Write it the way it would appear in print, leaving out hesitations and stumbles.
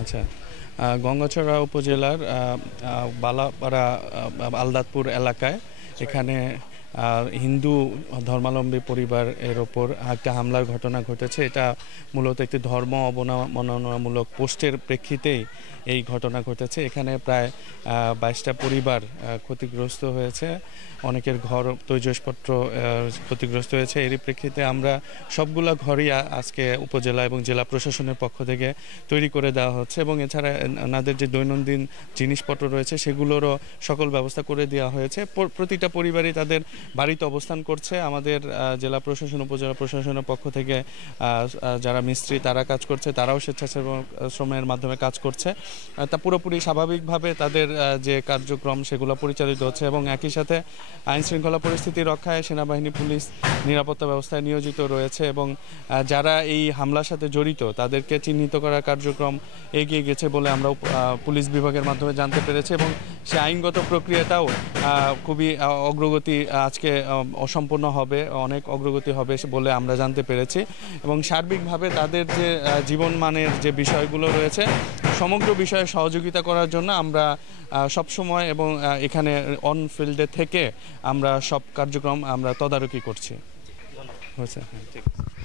আচ্ছা, গঙ্গাচড়া উপজেলার বালাপাড়া আলদাতপুর এলাকায় এখানে হিন্দু ধর্মাবলম্বী পরিবারের ওপর একটা হামলার ঘটনা ঘটেছে। এটা মূলত একটি ধর্ম অবমাননামূলক পোস্টের প্রেক্ষিতেই এই ঘটনা ঘটেছে। এখানে প্রায় 22টা পরিবার ক্ষতিগ্রস্ত হয়েছে, অনেকের ঘর তৈজসপত্র ক্ষতিগ্রস্ত হয়েছে। এরই প্রেক্ষিতে আমরা সবগুলা ঘরই আজকে উপজেলা এবং জেলা প্রশাসনের পক্ষ থেকে তৈরি করে দেওয়া হচ্ছে এবং এছাড়া ওনাদের যে দৈনন্দিন জিনিসপত্র রয়েছে সেগুলোরও সকল ব্যবস্থা করে দেওয়া হয়েছে। প্রতিটা পরিবারই তাদের বাড়িতে অবস্থান করছে। আমাদের জেলা প্রশাসন উপজেলা প্রশাসনের পক্ষ থেকে যারা মিস্ত্রি তারা কাজ করছে, তারাও স্বেচ্ছাশ্রমের মাধ্যমে কাজ করছে। তা পুরোপুরি স্বাভাবিকভাবে তাদের যে কার্যক্রম সেগুলো পরিচালিত হচ্ছে এবং একই সাথে আইন শৃঙ্খলা পরিস্থিতি রক্ষায় সেনাবাহিনী, পুলিশ নিরাপত্তা ব্যবস্থায় নিয়োজিত রয়েছে এবং যারা এই হামলার সাথে জড়িত তাদেরকে চিহ্নিত করার কার্যক্রম এগিয়ে গেছে বলে আমরা পুলিশ বিভাগের মাধ্যমে জানতে পেরেছি এবং সে আইনগত প্রক্রিয়াটাও খুবই অগ্রগতি আজকে অসম্পূর্ণ হবে, অনেক অগ্রগতি হবে বলে আমরা জানতে পেরেছি এবং সার্বিকভাবে তাদের যে জীবনমানের যে বিষয়গুলো রয়েছে সমগ্র বিষয়ে সহযোগিতা করার জন্য আমরা সবসময় এবং এখানে অন ফিল্ডে থেকে আমরা সব কার্যক্রম আমরা তদারকি করছি। হয়েছে, হ্যাঁ, ঠিক আছে।